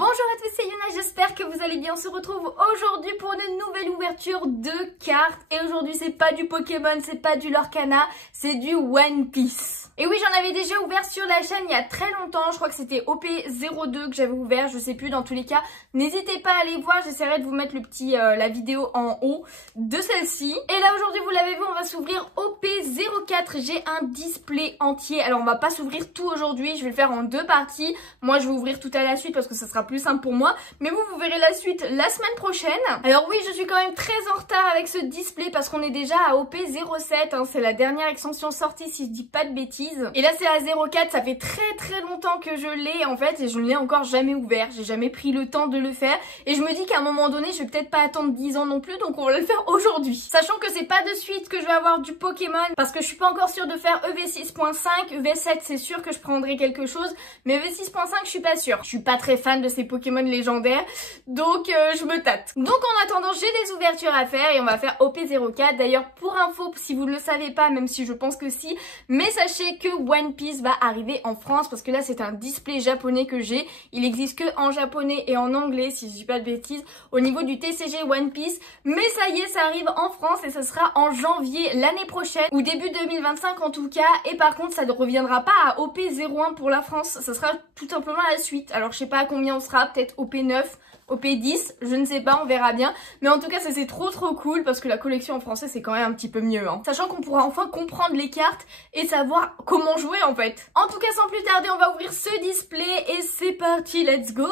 Bonjour à tous, c'est Yuna, j'espère que vous allez bien. On se retrouve aujourd'hui pour une nouvelle ouverture de cartes. Et aujourd'hui c'est pas du Pokémon, c'est pas du Lorcana, c'est du One Piece. Et oui, j'en avais déjà ouvert sur la chaîne il y a très longtemps, je crois que c'était OP02 que j'avais ouvert, je sais plus, dans tous les cas. N'hésitez pas à aller voir, j'essaierai de vous mettre le petit, la vidéo en haut de celle-ci. Et là aujourd'hui, vous l'avez vu, on va s'ouvrir OP04, j'ai un display entier. Alors on va pas s'ouvrir tout aujourd'hui, je vais le faire en deux parties. Moi je vais ouvrir tout à la suite parce que ça sera plus simple pour moi. Mais vous verrez la suite la semaine prochaine. Alors oui, je suis quand même très en retard avec ce display parce qu'on est déjà à OP07, hein, c'est la dernière extension sortie si je dis pas de bêtises. Et là c'est à 04, ça fait très longtemps que je l'ai en fait et je ne l'ai encore jamais ouvert. J'ai jamais pris le temps de le faire et je me dis qu'à un moment donné je vais peut-être pas attendre 10 ans non plus, donc on va le faire aujourd'hui. Sachant que c'est pas de suite que je vais avoir du Pokémon parce que je suis pas encore sûre de faire EV6.5, EV7 c'est sûr que je prendrai quelque chose, mais EV6.5 je suis pas sûre. Je suis pas très fan de ces Pokémon légendaires, donc je me tâte. Donc en attendant j'ai des ouvertures à faire et on va faire OP04. D'ailleurs pour info, si vous ne le savez pas, même si je pense que si, mais sachez que One Piece va arriver en France parce que là c'est un display japonais que j'ai. Il existe que en japonais et en anglais si je dis pas de bêtises au niveau du TCG One Piece, mais ça y est, ça arrive en France et ça sera en janvier l'année prochaine ou début 2025 en tout cas. Et par contre ça ne reviendra pas à OP01 pour la France, ça sera tout simplement à la suite. Alors je sais pas à combien on sera, peut-être OP9, OP10, je ne sais pas, on verra bien. Mais en tout cas, ça c'est trop cool parce que la collection en français c'est quand même un petit peu mieux. Hein. Sachant qu'on pourra enfin comprendre les cartes et savoir comment jouer en fait. En tout cas, sans plus tarder, on va ouvrir ce display et c'est parti, let's go.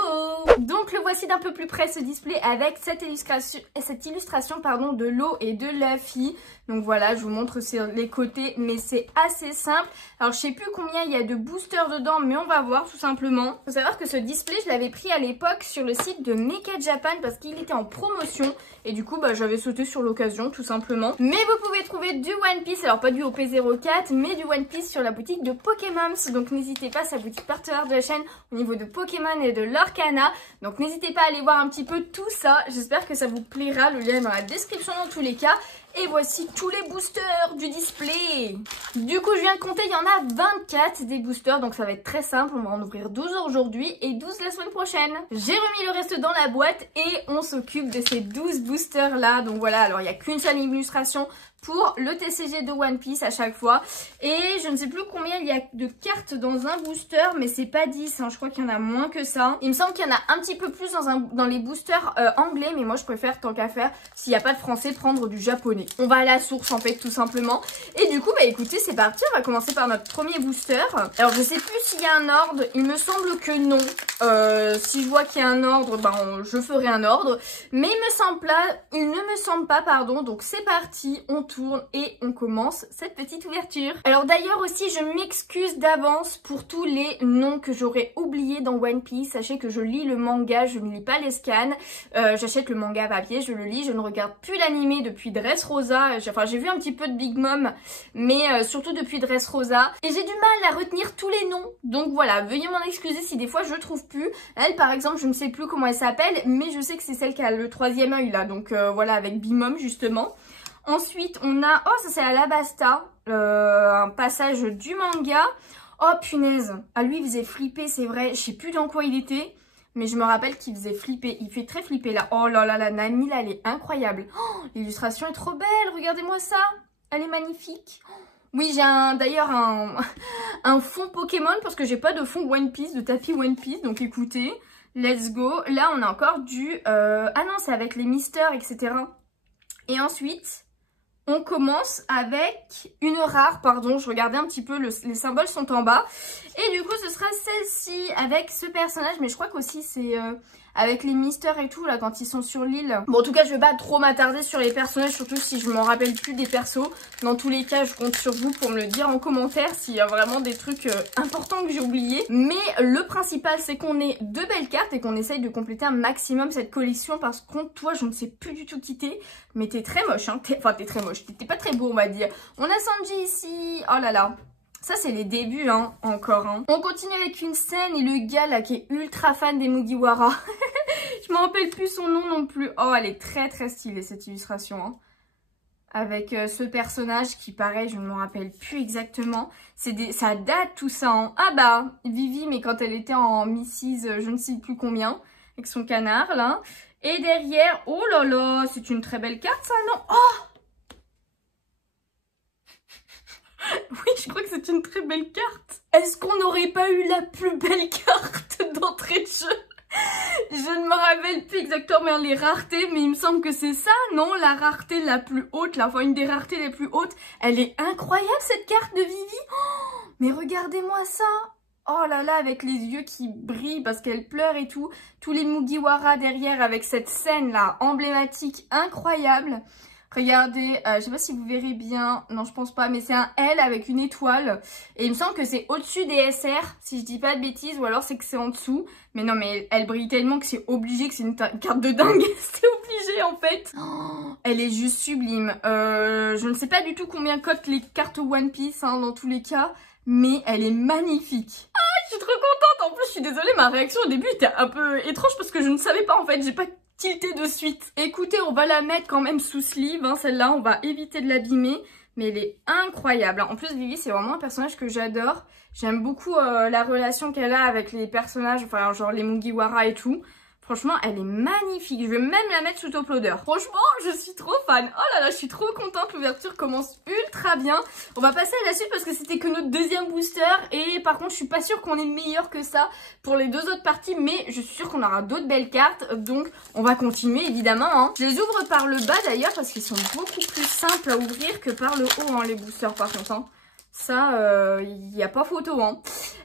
Donc le voici d'un peu plus près ce display avec cette illustration pardon, de l'eau et de Luffy. Donc voilà, je vous montre sur les côtés, mais c'est assez simple. Alors je sais plus combien il y a de boosters dedans, mais on va voir tout simplement. Faut savoir que ce display, je l'avais pris à l'époque sur le site de Mecha Japan parce qu'il était en promotion. Et du coup, bah, j'avais sauté sur l'occasion tout simplement. Mais vous pouvez trouver du One Piece, alors pas du OP04, mais du One Piece sur la boutique de Pokémon. Donc n'hésitez pas, c'est la boutique partenaire de la chaîne au niveau de Pokémon et de Lorcana. Donc n'hésitez pas à aller voir un petit peu tout ça. J'espère que ça vous plaira, le lien est dans la description dans tous les cas. Et voici tous les boosters du display. Du coup, je viens de compter, il y en a 24 des boosters. Donc ça va être très simple, on va en ouvrir 12 aujourd'hui et 12 la semaine prochaine. J'ai remis le reste dans la boîte et on s'occupe de ces 12 boosters là. Donc voilà, alors il n'y a qu'une seule illustration pour le TCG de One Piece à chaque fois. Et je ne sais plus combien il y a de cartes dans un booster, mais c'est pas 10, hein. Je crois qu'il y en a moins que ça. Il me semble qu'il y en a un petit peu plus dans les boosters anglais, mais moi je préfère, tant qu'à faire, s'il n'y a pas de français, prendre du japonais. On va à la source en fait, tout simplement. Et du coup, bah écoutez, c'est parti, on va commencer par notre premier booster. Alors je sais plus s'il y a un ordre, il me semble que non. Si je vois qu'il y a un ordre, bah, je ferai un ordre. Mais il ne me semble pas, pardon, donc c'est parti, on tourne et on commence cette petite ouverture. Alors d'ailleurs aussi je m'excuse d'avance pour tous les noms que j'aurais oubliés dans One Piece. Sachez que je lis le manga, je ne lis pas les scans. J'achète le manga à papier, je le lis, je ne regarde plus l'animé depuis Dressrosa. Enfin j'ai vu un petit peu de Big Mom, mais surtout depuis Dressrosa. Et j'ai du mal à retenir tous les noms. Donc voilà, veuillez m'en excuser si des fois je trouve plus. Elle par exemple je ne sais plus comment elle s'appelle, mais je sais que c'est celle qui a le troisième œil là. Donc voilà, avec Big Mom justement. Ensuite, on a... Oh, ça c'est Alabasta, un passage du manga. Oh, punaise. Ah, lui, il faisait flipper, c'est vrai. Je sais plus dans quoi il était, mais je me rappelle qu'il faisait flipper. Il fait très flipper, là. Oh là là, la Nami, là, elle est incroyable. Oh, l'illustration est trop belle. Regardez-moi ça. Elle est magnifique. Oui, j'ai d'ailleurs un fond Pokémon parce que j'ai pas de fond One Piece, de tapis One Piece. Donc, écoutez, let's go. Là, on a encore du... Ah non, c'est avec les mystères, etc. Et ensuite... on commence avec une rare, pardon, je regardais un petit peu, les symboles sont en bas. Et du coup, ce sera celle-ci avec ce personnage, mais je crois qu'aussi c'est avec les mystères et tout, là, quand ils sont sur l'île. Bon, en tout cas, je vais pas trop m'attarder sur les personnages, surtout si je m'en rappelle plus des persos. Dans tous les cas, je compte sur vous pour me le dire en commentaire s'il y a vraiment des trucs importants que j'ai oubliés. Mais le principal, c'est qu'on ait de belles cartes et qu'on essaye de compléter un maximum cette collection. Parce que toi, je ne sais plus du tout qui t'es, mais t'es très moche, hein. Enfin, t'es très moche, t'es pas très beau, on va dire. On a Sanji ici, oh là là. Ça, c'est les débuts, hein, encore. Hein. On continue avec une scène et le gars, là, qui est ultra fan des Mugiwara. Je me rappelle plus son nom non plus. Oh, elle est très stylée, cette illustration. Hein. avec ce personnage qui, pareil, je ne me rappelle plus exactement. Ça date tout ça, hein. Ah bah, Vivi, mais quand elle était en Mrs. Je ne sais plus combien, avec son canard, là. Et derrière, oh là là, c'est une très belle carte, ça, non? Oh! Oui, je crois que c'est une très belle carte. Est-ce qu'on n'aurait pas eu la plus belle carte d'entrée de jeu? Je ne me rappelle plus exactement les raretés, mais il me semble que c'est ça, non? La rareté la plus haute, là, enfin une des raretés les plus hautes. Elle est incroyable cette carte de Vivi. Oh, mais regardez-moi ça. Oh là là, avec les yeux qui brillent parce qu'elle pleure et tout. Tous les Mugiwara derrière avec cette scène là emblématique incroyable. Regardez, je sais pas si vous verrez bien, non je pense pas, mais c'est un L avec une étoile. Et il me semble que c'est au-dessus des SR, si je dis pas de bêtises, ou alors c'est que c'est en dessous. Mais non, mais elle brille tellement que c'est obligé, que c'est une carte de dingue. C'est obligé en fait. Oh, elle est juste sublime. Je ne sais pas du tout combien cotent les cartes One Piece, hein, dans tous les cas, mais elle est magnifique. Ah, je suis trop contente. En plus, je suis désolée, ma réaction au début était un peu étrange parce que je ne savais pas en fait, j'ai pas tilté de suite. Écoutez, on va la mettre quand même sous sleeve, hein, celle-là, on va éviter de l'abîmer, mais elle est incroyable. En plus, Vivi, c'est vraiment un personnage que j'adore. J'aime beaucoup la relation qu'elle a avec les personnages, enfin genre les Mugiwara et tout. Franchement, elle est magnifique. Je vais même la mettre sous top loader. Franchement, je suis trop fan. Oh là là, je suis trop contente. L'ouverture commence ultra bien. On va passer à la suite parce que c'était que notre deuxième booster. Et par contre, je suis pas sûre qu'on est meilleur que ça pour les deux autres parties. Mais je suis sûre qu'on aura d'autres belles cartes. Donc, on va continuer évidemment, hein. Je les ouvre par le bas d'ailleurs parce qu'ils sont beaucoup plus simples à ouvrir que par le haut, hein, les boosters par contre, hein. Ça, il n'y a pas photo, hein.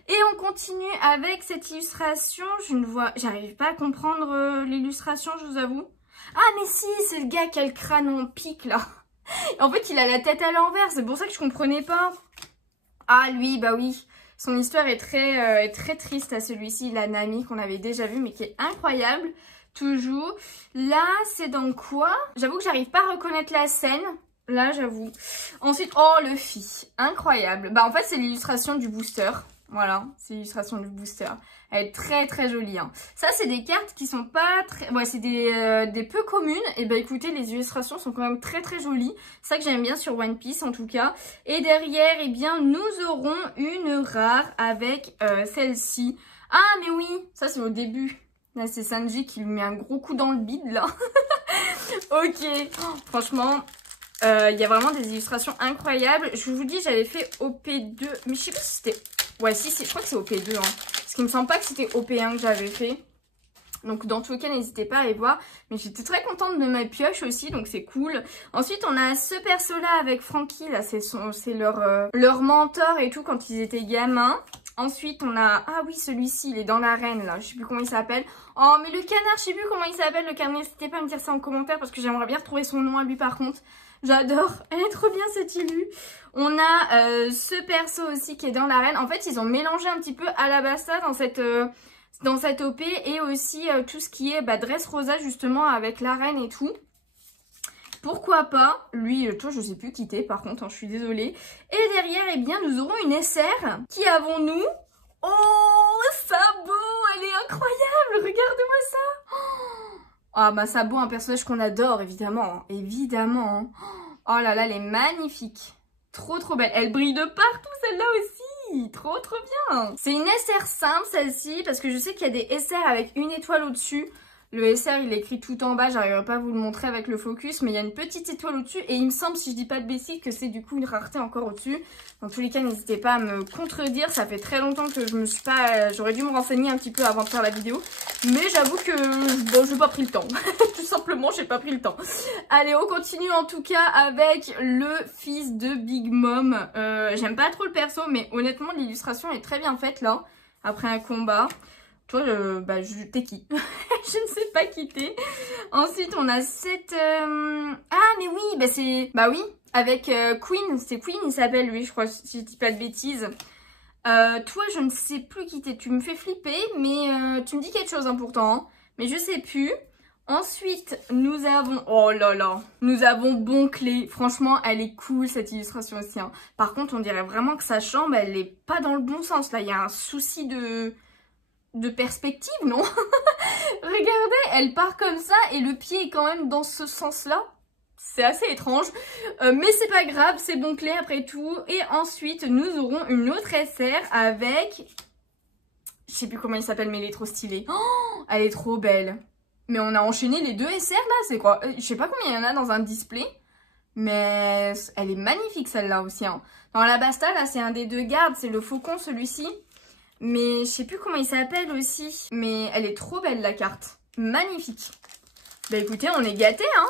Et on continue avec cette illustration. J'arrive pas à comprendre l'illustration, je vous avoue. Ah, mais si, c'est le gars qui a le crâne en pique, là. En fait, il a la tête à l'envers, c'est pour ça que je comprenais pas. Ah, lui, bah oui. Son histoire est très triste à celui-ci, la Nami, qu'on avait déjà vu, mais qui est incroyable. Toujours. Là, c'est dans quoi? J'avoue que j'arrive pas à reconnaître la scène. Là, j'avoue. Ensuite, oh, le Luffy. Incroyable. Bah, en fait, c'est l'illustration du booster. Voilà, c'est l'illustration du booster. Elle est très jolie, hein. Ça, c'est des cartes qui sont pas très... Ouais, c'est des peu communes. Et bah, écoutez, les illustrations sont quand même très jolies. C'est ça que j'aime bien sur One Piece, en tout cas. Et derrière, eh bien, nous aurons une rare avec celle-ci. Ah, mais oui, ça, c'est au début. Là, c'est Sanji qui lui met un gros coup dans le bide, là. Ok, oh, franchement... Il y a vraiment des illustrations incroyables. Je vous dis, j'avais fait OP2. Mais je sais pas si c'était... Ouais, si, je crois que c'est OP2. Hein. Parce qu'il me semble pas que c'était OP1 que j'avais fait. Donc, dans tous les cas, n'hésitez pas à aller voir. Mais j'étais très contente de ma pioche aussi. Donc, c'est cool. Ensuite, on a ce perso-là avec Franky. Là, c'est leur mentor et tout quand ils étaient gamins. Ensuite, on a... Ah oui, celui-ci, il est dans l'arène, là. Je sais plus comment il s'appelle. Oh, mais le canard, je sais plus comment il s'appelle, le canard. N'hésitez pas à me dire ça en commentaire parce que j'aimerais bien retrouver son nom à lui, par contre. J'adore. Elle est trop bien, cette illu. On a ce perso aussi qui est dans l'arène. En fait, ils ont mélangé un petit peu Alabasta dans cette OP et aussi tout ce qui est Dressrosa, justement, avec l'arène et tout. Pourquoi pas? Lui, toi, je sais plus quitter, par contre, hein, je suis désolée. Et derrière, eh bien, nous aurons une SR. Qui avons-nous? Oh, Sabo, elle est incroyable, regardez-moi ça. Ah, bah, Sabo, un personnage qu'on adore, évidemment, hein, évidemment. Oh là là, elle est magnifique. Trop belle. Elle brille de partout, celle-là aussi. Trop bien. C'est une SR simple, celle-ci, parce que je sais qu'il y a des SR avec une étoile au-dessus. Le SR, il est écrit tout en bas, j'arriverai pas à vous le montrer avec le focus, mais il y a une petite étoile au-dessus et il me semble, si je dis pas de bêtises, que c'est du coup une rareté encore au-dessus. Dans tous les cas, n'hésitez pas à me contredire, ça fait très longtemps que je me suis pas... J'aurais dû me renseigner un petit peu avant de faire la vidéo, mais j'avoue que j'ai pas pris le temps. Tout simplement, j'ai pas pris le temps. Allez, on continue en tout cas avec le fils de Big Mom. J'aime pas trop le perso, mais honnêtement, l'illustration est très bien faite là, après un combat. Toi, t'es qui? Je ne sais pas qui t'es. Ensuite, on a cette... Ah, mais oui, c'est... Bah oui, avec Queen. C'est Queen, il s'appelle, lui, je crois, si je dis pas de bêtises. Toi, je ne sais plus qui t'es. Tu me fais flipper, mais tu me dis quelque chose, hein, pourtant. Hein. Mais je sais plus. Ensuite, nous avons... Oh là là. Nous avons Bon-Clé. Franchement, elle est cool, cette illustration aussi. Hein. Par contre, on dirait vraiment que sa chambre, elle est pas dans le bon sens. Là, il y a un souci de perspective, non? Regardez, elle part comme ça et le pied est quand même dans ce sens-là. c'est assez étrange. Mais c'est pas grave, c'est bon clé après tout. Et ensuite, nous aurons une autre SR avec... Je sais plus comment il s'appelle, mais elle est trop stylée. Oh, elle est trop belle. Mais on a enchaîné les deux SR là, c'est quoi? Je sais pas combien il y en a dans un display. Mais elle est magnifique celle-là aussi. Hein. Dans la Basta, là, c'est un des deux gardes. C'est le faucon, celui-ci. Mais je sais plus comment il s'appelle aussi. Mais elle est trop belle, la carte. Magnifique. Bah écoutez, on est gâtés, hein.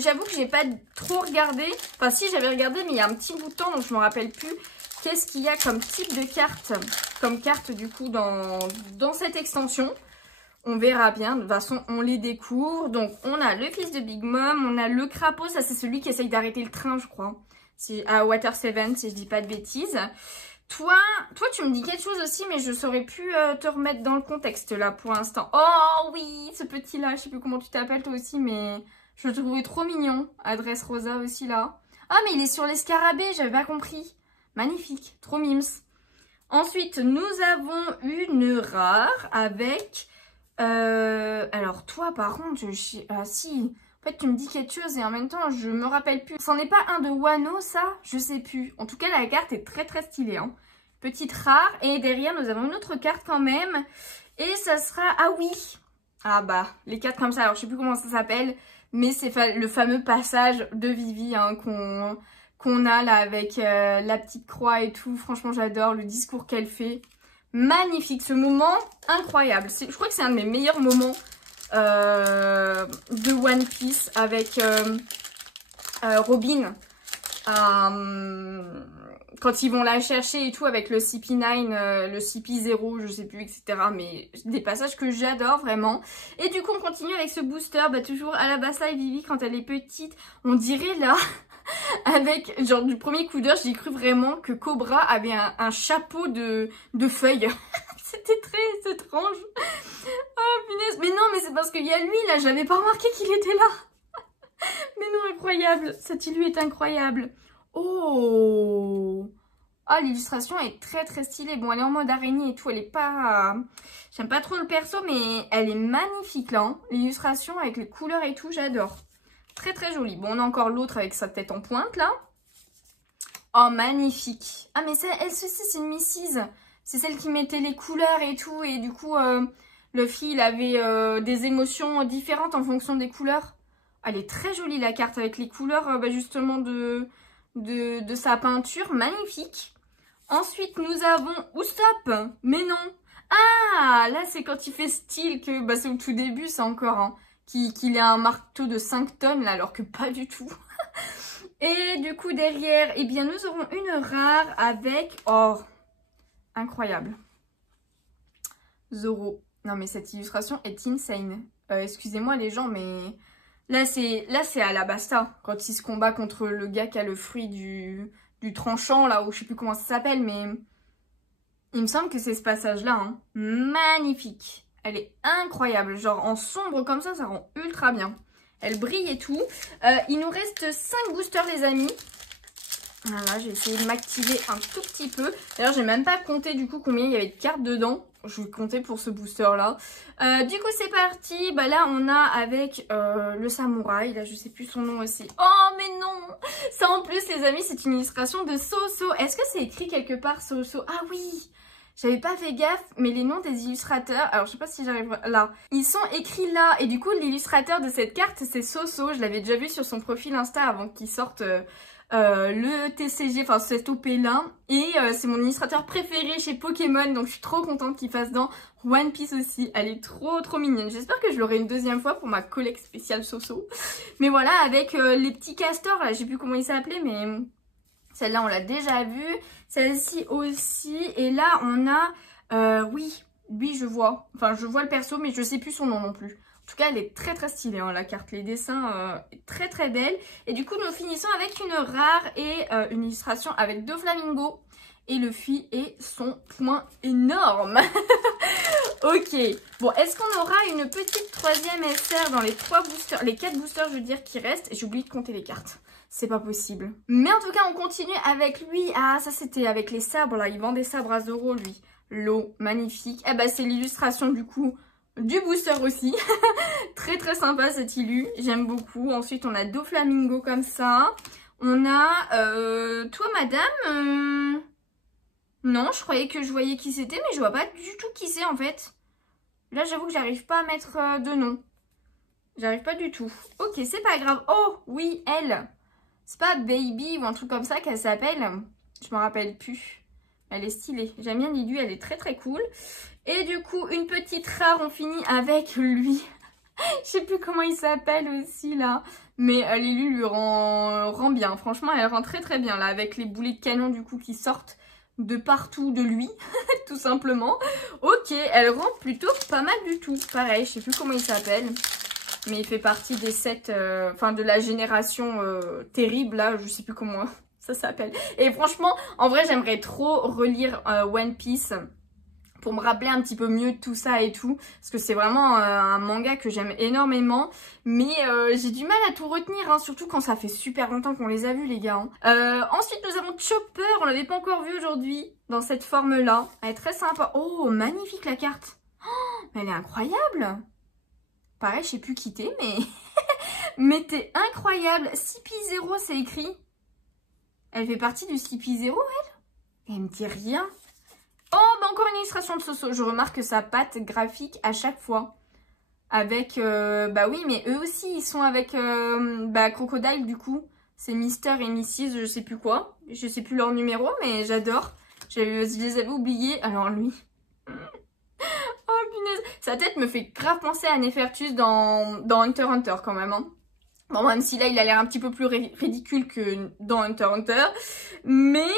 J'avoue que j'ai pas trop regardé. Enfin, si, j'avais regardé, mais il y a un petit bout de temps, donc je me rappelle plus. Qu'est-ce qu'il y a comme type de carte? Comme carte, du coup, dans cette extension. On verra bien, de toute façon on les découvre. Donc on a le fils de Big Mom, on a le crapaud, ça c'est celui qui essaye d'arrêter le train je crois. À Water 7 si je dis pas de bêtises. Toi tu me dis quelque chose aussi mais je saurais plus te remettre dans le contexte là pour l'instant. Oh oui, ce petit là, je sais plus comment tu t'appelles toi aussi mais je le trouvais trop mignon. Adresse Rosa aussi là. Ah mais il est sur les scarabées, j'avais pas compris. Magnifique, trop mims. Ensuite nous avons une rare avec... alors toi par contre, ah si, en fait tu me dis quelque chose et en même temps je me rappelle plus. C'en est pas un de Wano ça? Je sais plus. En tout cas la carte est très très stylée. Hein. Petite rare et derrière nous avons une autre carte quand même. Et ça sera, ah oui, ah bah les cartes comme ça, alors je sais plus comment ça s'appelle. Mais c'est le fameux passage de Vivi hein, qu'on a là avec la petite croix et tout. Franchement j'adore le discours qu'elle fait. Magnifique, ce moment incroyable. Je crois que c'est un de mes meilleurs moments de One Piece avec Robin. Quand ils vont la chercher et tout avec le CP9, le CP0, je sais plus, etc. Mais des passages que j'adore vraiment. Et du coup, on continue avec ce booster. Bah, toujours à la Basta et Vivi quand elle est petite. On dirait là... Avec, genre, du premier coup d'œil, j'ai cru vraiment que Cobra avait un chapeau de feuilles. C'était très étrange. Oh, punaise. Mais non, mais c'est parce qu'il y a lui, là. J'avais pas remarqué qu'il était là. Mais non, incroyable. Cette illu est incroyable. Oh. Ah, l'illustration est très, très stylée. Bon, elle est en mode araignée et tout. Elle est pas... J'aime pas trop le perso, mais elle est magnifique, là. Hein. L'illustration avec les couleurs et tout, j'adore. Très très jolie. Bon, on a encore l'autre avec sa tête en pointe là. Oh, magnifique. Ah, mais celle-ci, c'est une Mrs. C'est celle qui mettait les couleurs et tout. Et du coup, le fil il avait des émotions différentes en fonction des couleurs. Elle est très jolie la carte avec les couleurs bah, justement de sa peinture. Magnifique. Ensuite, nous avons Usopp. Mais non. Ah, là, c'est quand il fait style que... Bah, c'est au tout début, ça encore, hein. Qu'il a un marteau de 5 tonnes, là, alors que pas du tout. Et du coup, derrière, eh bien, nous aurons une rare avec... Oh, incroyable. Zoro. Non, mais cette illustration est insane. Excusez-moi, les gens, mais... Là, c'est à la Basta. Quand il se combat contre le gars qui a le fruit du tranchant, là, ou je sais plus comment ça s'appelle, mais... Il me semble que c'est ce passage-là, hein. Magnifique. Elle est incroyable, genre en sombre comme ça rend ultra bien. Elle brille et tout. Il nous reste 5 boosters les amis. Voilà, j'ai essayé de m'activer un tout petit peu. D'ailleurs, j'ai même pas compté du coup combien il y avait de cartes dedans. Je vais compter pour ce booster là. Du coup, c'est parti. Bah là, on a avec le samouraï. Là, je sais plus son nom aussi. Oh, mais non! Ça en plus, les amis, c'est une illustration de Soso. Est-ce que c'est écrit quelque part Soso? Ah oui! J'avais pas fait gaffe, mais les noms des illustrateurs, alors je sais pas si j'arrive là, ils sont écrits là. Et du coup, l'illustrateur de cette carte, c'est Soso. Je l'avais déjà vu sur son profil Insta avant qu'il sorte le TCG, enfin cet OP là. Et c'est mon illustrateur préféré chez Pokémon, donc je suis trop contente qu'il fasse dans One Piece aussi. Elle est trop trop mignonne. J'espère que je l'aurai une deuxième fois pour ma collecte spéciale Soso. Mais voilà, avec les petits castors là, je sais plus comment ils s'appelaient, mais... Celle-là, on l'a déjà vue. Celle-ci aussi. Et là, on a... oui, je vois. Enfin, je vois le perso, mais je sais plus son nom non plus. En tout cas, elle est très très stylée, hein, la carte. Les dessins, très très belles. Et du coup, nous finissons avec une rare et une illustration avec 2 flamingos. Et le fil et son poing énorme. Ok. Bon, est-ce qu'on aura une petite troisième SR dans les 3 boosters, les 4 boosters, je veux dire, qui restent? J'ai oublié de compter les cartes. C'est pas possible. Mais en tout cas, on continue avec lui. Ah, ça c'était avec les sabres là. Il vend des sabres à Zoro, lui. L'eau, magnifique. Eh ben, c'est l'illustration du coup du booster aussi. Très très sympa cet illu, j'aime beaucoup. Ensuite on a Doflamingo comme ça. On a toi madame. Non, je croyais que je voyais qui c'était, mais je vois pas du tout qui c'est en fait. Là j'avoue que j'arrive pas à mettre de nom. J'arrive pas du tout. Ok, c'est pas grave. Oh oui, elle. C'est pas Baby ou un truc comme ça qu'elle s'appelle. Je me rappelle plus. Elle est stylée. J'aime bien Lilu, elle est très très cool. Et du coup, une petite rare, on finit avec lui. Je sais plus comment il s'appelle aussi là. Mais Lilu lui rend bien. Franchement, elle rend très très bien là. Avec les boulets de canon du coup qui sortent de partout de lui. Tout simplement. Ok, elle rend plutôt pas mal du tout. Pareil, je sais plus comment il s'appelle. Mais il fait partie des sets, enfin de la génération terrible là. Je sais plus comment ça s'appelle. Et franchement, en vrai, j'aimerais trop relire One Piece pour me rappeler un petit peu mieux de tout ça et tout. Parce que c'est vraiment un manga que j'aime énormément. Mais j'ai du mal à tout retenir, hein, surtout quand ça fait super longtemps qu'on les a vus, les gars. Hein. Ensuite, nous avons Chopper. On l'avait pas encore vu aujourd'hui dans cette forme-là. Elle est très sympa. Oh, magnifique la carte. Oh, mais elle est incroyable. Pareil, je sais plus qui t'es, mais... mais t'es incroyable. CP0, c'est écrit. Elle fait partie du CP0, elle? Elle me dit rien. Oh, bah encore une illustration de Soso. Je remarque sa patte graphique à chaque fois. Avec, bah oui, mais eux aussi, ils sont avec, Crocodile, du coup. C'est Mister et Mrs, je sais plus quoi. Je sais plus leur numéro, mais j'adore. Je les avais oubliés. Alors lui... Oh punaise, sa tête me fait grave penser à Nefertus dans Hunter x Hunter quand même. Hein. Bon, même si là il a l'air un petit peu plus ridicule que dans Hunter x Hunter. Mais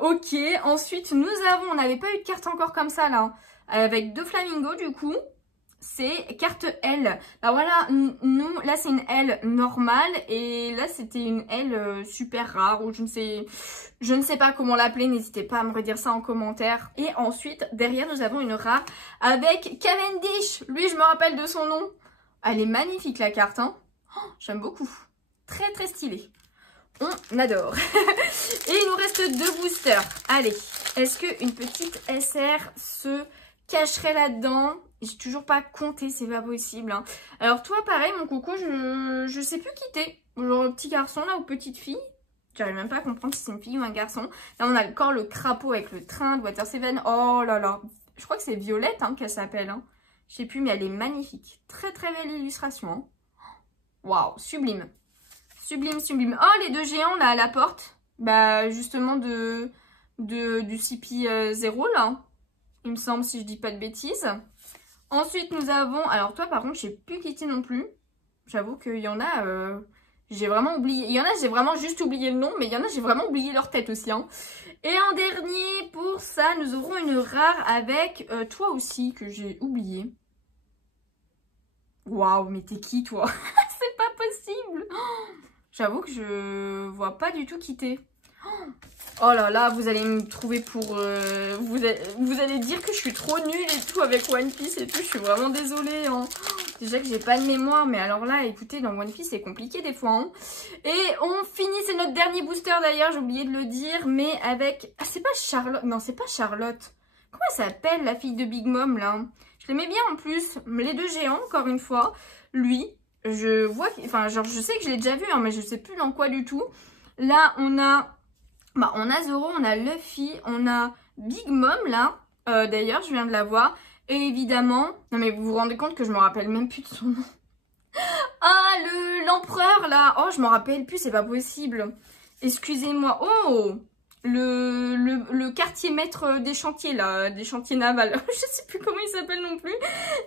ok, ensuite nous avons, on n'avait pas eu de carte encore comme ça là. Avec Doflamingo du coup. C'est carte L. Bah voilà, nous, là c'est une L normale et là c'était une L super rare ou je ne sais pas comment l'appeler, n'hésitez pas à me redire ça en commentaire. Et ensuite, derrière nous avons une rare avec Cavendish. Lui, je me rappelle de son nom. Elle est magnifique la carte, hein. Oh, j'aime beaucoup. Très très stylée. On adore. Et il nous reste 2 boosters. Allez, est-ce qu'une petite SR se cacherait là-dedans? J'ai toujours pas compté, c'est pas possible. Hein. Alors toi, pareil, mon coco, je sais plus qui t'es. Genre petit garçon là ou petite fille. J'arrive même pas à comprendre si c'est une fille ou un garçon. Là, on a encore le crapaud avec le train de Water Seven. Oh là là. Je crois que c'est Violette hein, qu'elle s'appelle. Hein. Je sais plus, mais elle est magnifique. Très très belle illustration. Hein. Waouh, sublime. Sublime, sublime. Oh, les 2 géants là à la porte. Bah justement du CP0 là. Il me semble si je dis pas de bêtises. Ensuite, nous avons... Alors, toi, par contre, je sais plus qui t'es non plus. J'avoue qu'il y en a... j'ai vraiment oublié... Il y en a, j'ai vraiment juste oublié le nom. Mais il y en a, j'ai vraiment oublié leur tête aussi. Hein. Et en dernier, pour ça, nous aurons une rare avec... toi aussi, que j'ai oublié. Waouh, mais t'es qui, toi? C'est pas possible. J'avoue que je vois pas du tout qui t'es. Oh là là, vous allez me trouver pour... vous allez dire que je suis trop nulle et tout avec One Piece et tout. Je suis vraiment désolée. Hein. Déjà que j'ai pas de mémoire. Mais alors là, écoutez, dans One Piece, c'est compliqué des fois. Hein. Et on finit, c'est notre dernier booster d'ailleurs. J'ai oublié de le dire. Mais avec... Ah, c'est pas Charlotte. Non, c'est pas Charlotte. Comment elle s'appelle, la fille de Big Mom, là? Je l'aimais bien en plus. Les 2 géants, encore une fois. Lui, je vois... Enfin, genre, je sais que je l'ai déjà vu, hein, mais je sais plus dans quoi du tout. Là, on a... Bah, on a Zoro, on a Luffy, on a Big Mom là, d'ailleurs je viens de la voir, et évidemment, non mais vous vous rendez compte que je me rappelle même plus de son nom. Ah, l'empereur là, oh je m'en rappelle plus, c'est pas possible. Excusez-moi, oh le quartier maître des chantiers là, des chantiers navals, je sais plus comment il s'appelle non plus.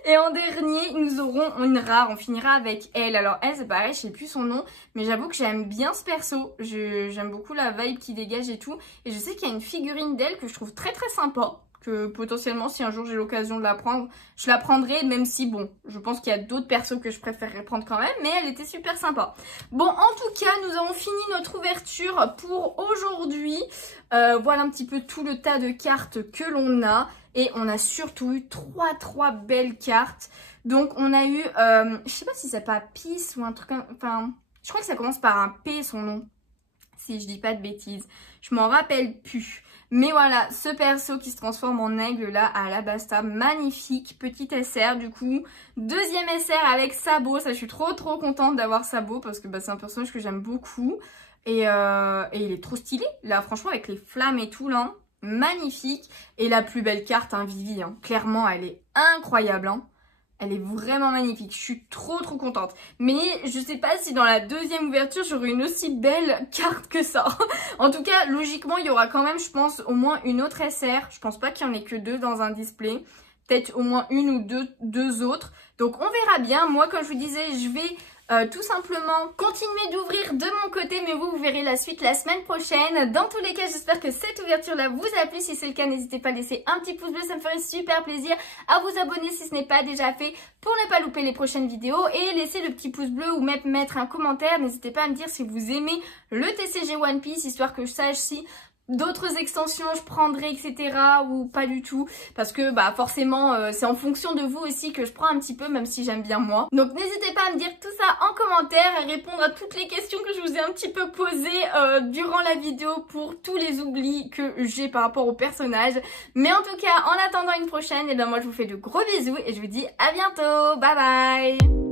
Et en dernier, nous aurons une rare, on finira avec elle. Alors elle, c'est pareil, je sais plus son nom, mais j'avoue que j'aime bien ce perso. J'aime beaucoup la vibe qui dégage et tout. Et je sais qu'il y a une figurine d'elle que je trouve très très sympa. Que potentiellement, si un jour j'ai l'occasion de la prendre, je la prendrai, même si bon, je pense qu'il y a d'autres persos que je préférerais prendre quand même, mais elle était super sympa. Bon, en tout cas, nous avons fini notre ouverture pour aujourd'hui. Voilà un petit peu tout le tas de cartes que l'on a, et on a surtout eu trois belles cartes. Donc, on a eu, je sais pas si c'est pas Peace ou un truc, enfin, je crois que ça commence par un P, son nom. si je dis pas de bêtises. Je m'en rappelle plus. Mais voilà, ce perso qui se transforme en aigle là à Alabasta, magnifique, petit SR du coup. Deuxième SR avec sabot, ça je suis trop contente d'avoir sabot parce que c'est un personnage que j'aime beaucoup. Et il est trop stylé, là franchement avec les flammes et tout là, magnifique. Et la plus belle carte, hein, Vivi, hein. Clairement elle est incroyable, hein. Elle est vraiment magnifique, je suis trop contente. Mais je sais pas si dans la deuxième ouverture j'aurai une aussi belle carte que ça. En tout cas, logiquement, il y aura quand même, je pense, au moins une autre SR. Je pense pas qu'il y en ait que 2 dans un display. Peut-être au moins une ou deux autres. Donc on verra bien. Moi, comme je vous disais, je vais tout simplement continuer d'ouvrir de mon côté, mais vous verrez la suite la semaine prochaine. Dans tous les cas, j'espère que cette ouverture là vous a plu. Si c'est le cas, n'hésitez pas à laisser un petit pouce bleu, ça me ferait super plaisir. À vous abonner si ce n'est pas déjà fait pour ne pas louper les prochaines vidéos, et laisser le petit pouce bleu ou même mettre un commentaire. N'hésitez pas à me dire si vous aimez le TCG One Piece, histoire que je sache si d'autres extensions je prendrai, etc. ou pas du tout, parce que forcément c'est en fonction de vous aussi que je prends un petit peu, même si j'aime bien moi. Donc n'hésitez pas à me dire tout ça en commentaire, à répondre à toutes les questions que je vous ai un petit peu posées durant la vidéo pour tous les oublis que j'ai par rapport au personnage. Mais en tout cas, en attendant une prochaine, et moi je vous fais de gros bisous et je vous dis à bientôt, bye bye.